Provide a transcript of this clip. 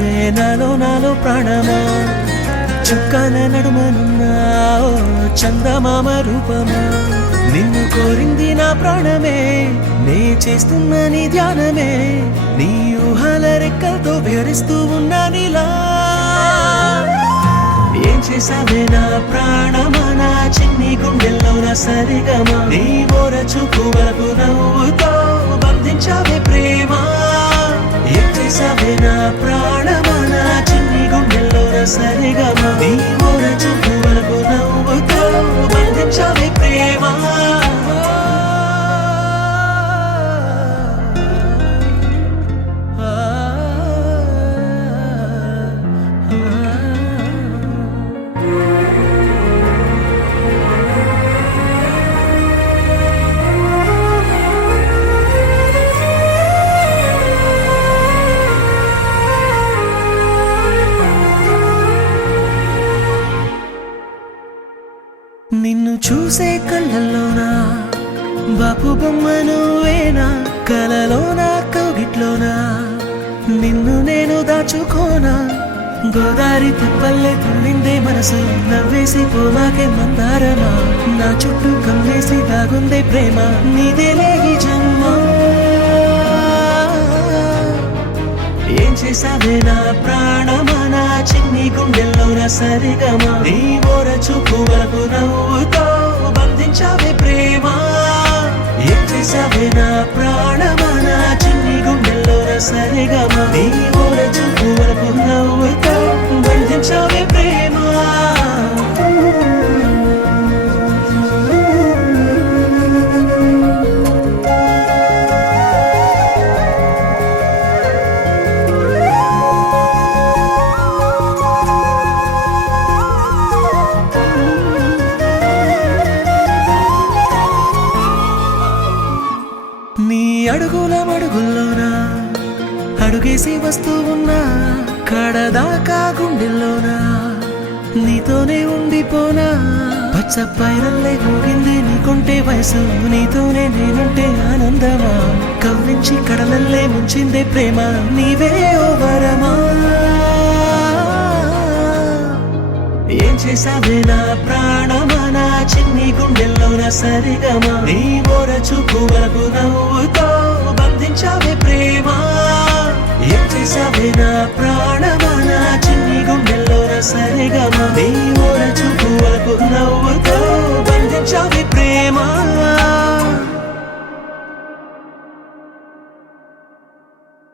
నువ్వే నాలో నాలో ప్రాణమా చుక్కన నడుమనున్నా ఓ చందమామ రూపమా నిన్ను కోరింది నా ప్రాణమే నే చేస్తున్న నీ ధ్యానమే నీ ఊహల రెక్కలతో విహరిస్తూ ఉన్నా నీలా ఏం చేసావే నా ప్రాణమా నా చిన్ని గుండెల్లో నా సరిగమా నీ మోర చూపు వరకు నవ్వుతో బంధించావే ప్రేమ ఏం చేసావే నా ప్రాణమా నా చిన్ని గుండెల్లో నా సరిగమా నీ మోర చూపు వరకు నవ్వుతో బంధించావే ప్రేమ నిన్ను చూసే కళ్ళల్లోనా బాపు బొమ్మ నువ్వేనా కలలోనా కౌగిట్లోనా నిన్ను నేను దాచుకోనా గోదారి తిప్పల్లే తుల్లిందే మనసు నవ్వేసి పోవాకే మందారమా నా చుట్టూ కమ్మేసి దాగుందే ప్రేమ నీదేలే ఈ జన్మ ఏం చేసావే నా ప్రాణమా నా చిన్ని గుండెల్లో నా సరిగమా నీ మోర చూపు వరకు నవ్వుతో బంధించావే ప్రేమ ఏం చేసావే నా ప్రాణమా నా చిన్ని గుండెల్లో నా సరిగమా నీ మోర చూపు వరకు నవ్వుతో బంధించావే ప్రేమ నీ అడుగుల మడుగుల్లోనా అడుగేసి వస్తూ ఉన్నా కడదాకా గుండెల్లోనా నీతోనే ఉండిపోనా పచ్చ పైరల్లే ఊగింది నీకుంటే వయసు నీతోనే నేనుంటే ఆనందమా కవ్వించి కడలల్లే ముంచిందే ప్రేమ నీవే ఓ వరమా ఏం చేసావే నా ప్రాణమా నా చిన్ని గుండెల్లో నా సరిగమా నీ మోర చూపు వరకు నవ్వుతో బంధించావే ప్రేమ ఏం చేసావే నా ప్రాణమా నా చిన్ని గుండెల్లో నా సరిగమా నీ మోర చూపు వరకు నవ్వుతో బంధించావే ప్రేమ